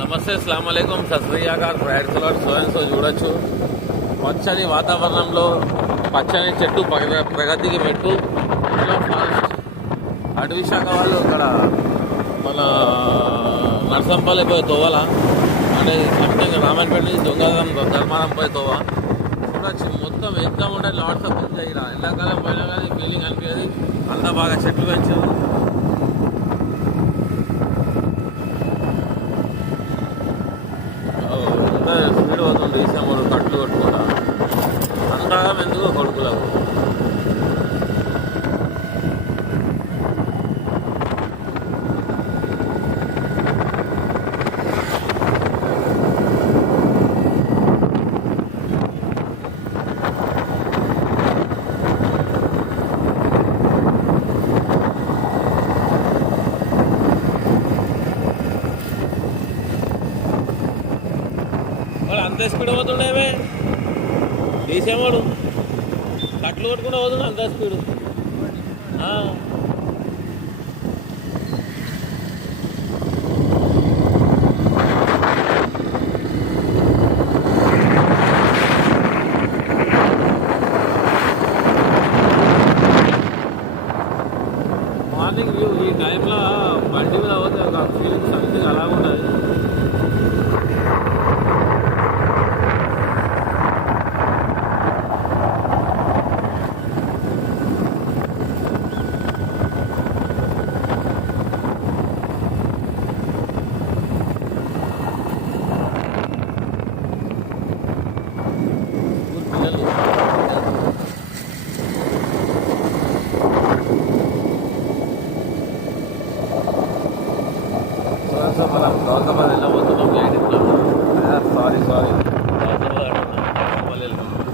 నమస్తే, అస్సలాము అలైకుం, సత్ శ్రీ అకాల్. ప్రయాణికులు సో చూడొచ్చు. పచ్చని వాతావరణంలో పచ్చని చెట్టు, ప్రగతికి మెట్టు, ఫారెస్ట్. అటవీ శాఖ వాళ్ళు ఇక్కడ మన నర్సంపల్లి పోయి తోవాల అంటే సంథింగ్ రామాయణపేట నుంచి దొంగదనం ధర్మారం పోయి తోవ చూడొచ్చు. మొత్తం ఎగ్జామ్ ఉంటే లాట్స్ ఆఫ్ ఎంజాయ్. ఎండాకాలం పోయినా కానీ ఫీలింగ్ అనిపించేది. అంత బాగా చెట్లు పెంచారు. స్పీడ్ అవుతుంది. ఈసమ్మడు కట్లు కొట్టుకుంటా అంతగా ఎందుకు కొడుకులకు వాళ్ళు అంత స్పీడ్ పోతుండేమే. తీసేవాడు కట్లు కొట్టుకుంటూ పోతుండే అంత స్పీడ్. మార్నింగ్ వ్యూ ఈ టైంలో బండి మీద పోతే ఒక ఫీలింగ్ సంథింగ్ అలాగ ఉంటుంది. మనం గౌతమాబాద్ వెళ్ళబోతున్నాం. సారీ గౌతమాబాద్ వెళ్తున్నాం.